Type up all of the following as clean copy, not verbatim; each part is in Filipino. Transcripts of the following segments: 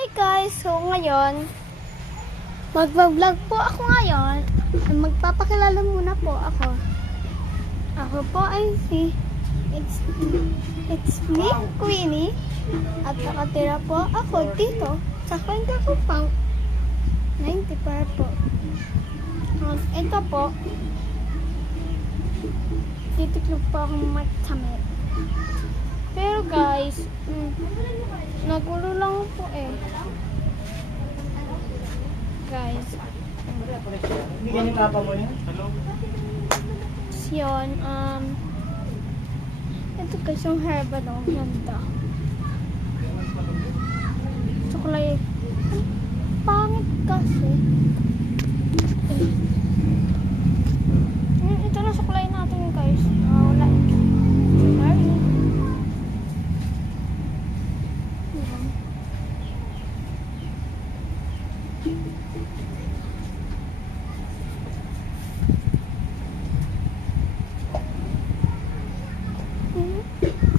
Hi guys! So ngayon, mag-vlog po ako ngayon. Magpapakilala muna po ako. Ako po ay It's me, Queenie. At nakatira po ako dito sa kwenta ko pang 90 par po. Ito po, titiklog po akong magtamit. Pero guys, nagulo lang po eh. Guys. Hindi ganyan papa mo yun? Yun, ito guys yung herbal, ang ganda. Suklay. Pangit kasi. Ito na suklay natin guys. Wala. Sorry.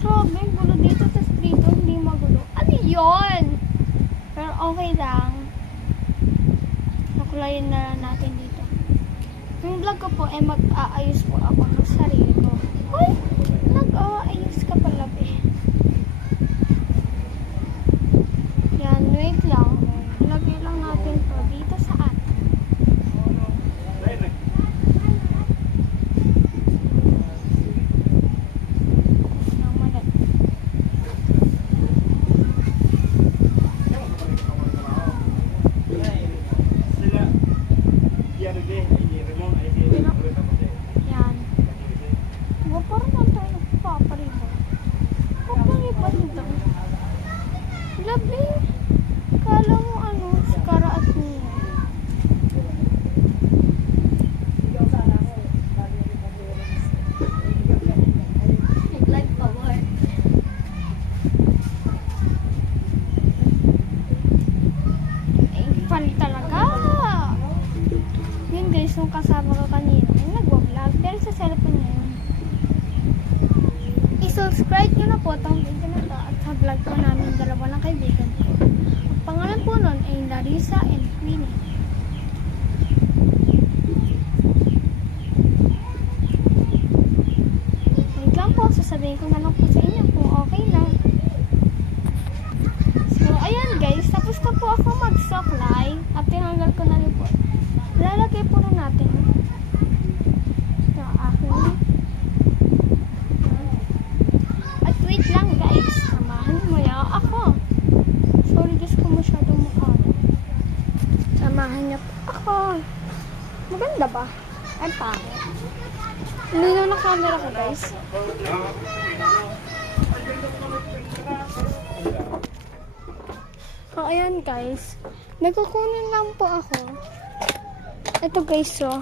Grabe, gulo dito sa dito, hindi magulo. Ano yun? Pero okay lang. Nakulayin na lang natin dito. Yung vlog ko po, mag-aayos po ako ng sarili ko. Uy! Nag-aayos ka pala, be. Yan, wait lang. Lagay lang natin to dito sa atin. Yan. Diba parang lang tayo nagpaparibo? Huwag lang ibalita. Lovely. Kala mo ano, skara at niya. Nag-live pa mo eh. Eh, funny talaga. Yun guys, yung kasama ko kanina, yung nag-vlog, pero sa cellphone niya yun. I-subscribe nyo na po itong video na to at sa vlog po namin dalawa ng kaibigan ko. Ang pangalan po nun ay Larissa and Queenie. Wait lang po, sasabihin ko na lang po sa inyo kung okay lang. So, ayan guys, tapos na po ako mag-suklay at tinanggal ko na rin po. Lalagay po na natin sa akin. At wait lang guys, samahan mo yan ako. Sorry guys kung masyadong mukha. Samahan niyo po ako. Maganda ba? Ay pangit. Linaw na camera ko guys. So ayan guys, nagkukunin lang po ako. Ito guys, so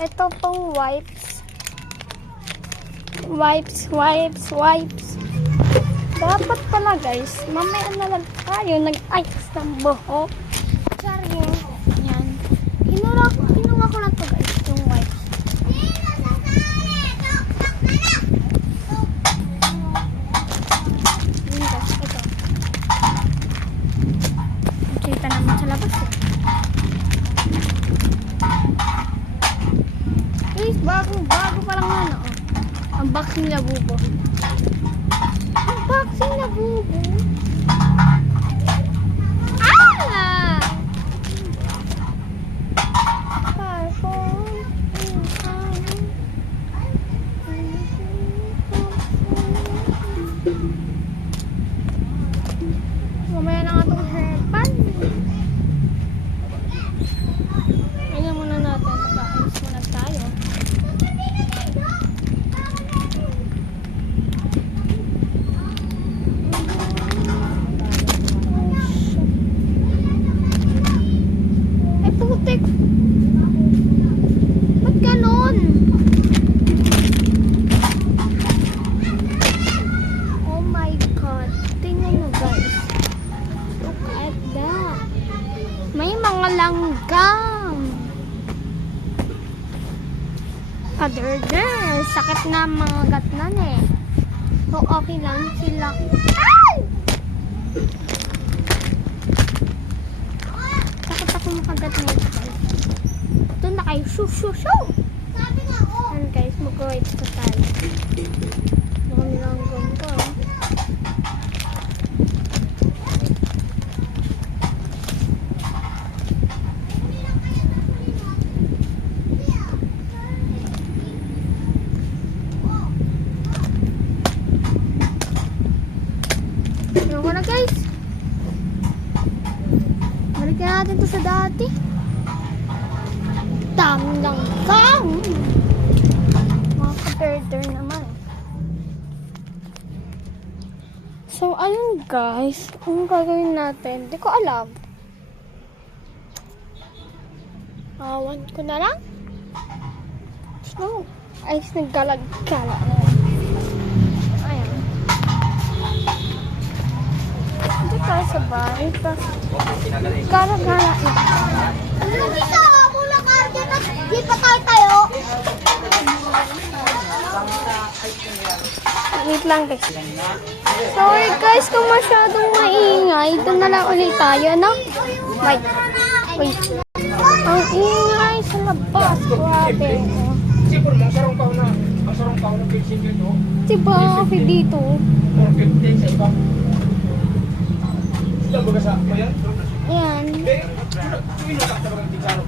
ito pong wipes. Dapat pala guys, mamaya na lang tayo nag-ayos ng buhok. Sorry. Yan. Kinuha ko lang to guys, yung wipes. Yun guys, ito. Kita naman sa labas eh. Guys, bago pa lang yan, oh. Unboxing na bubo. Unboxing na bubo. Ah! Mamaya na nga itong hairband. Ayan muna natin. Mag-aayos muna tayo. Ay, putik! Ba't ganon? Oh my God. Tingnan nyo guys. Look at that. May mga langgam. Kaderder. Sakit na mga gatnan eh. So, okay lang sila. Ay! Ayan guys, mag-wait pa tayo. Marami lang gamba. Ano ko na guys? Balikan natin to sa dati. Tamdang kang! Mga ka-birder naman. So, ayun guys. Anong gagawin natin? Hindi ko alam. Awan ko na lang. So, ay, naggalag-gala. Ayan. Hindi tayo sa bahay. Galag-gala ito. Dito, mula ka dyan at di pa tayo. Wait lang guys. Sorry guys kung masyadong maingay. Doon na lang ulit tayo, no? Wait. Wait. Ang ingay sa labas. Grabe. Sipur, masarong ka na. Masarong ka na pinsin dito. Diba? Okay dito. 450 sa iba. Sila baga sa, ayan? Ayan. Hindi, sino ka sa mga tigsaro?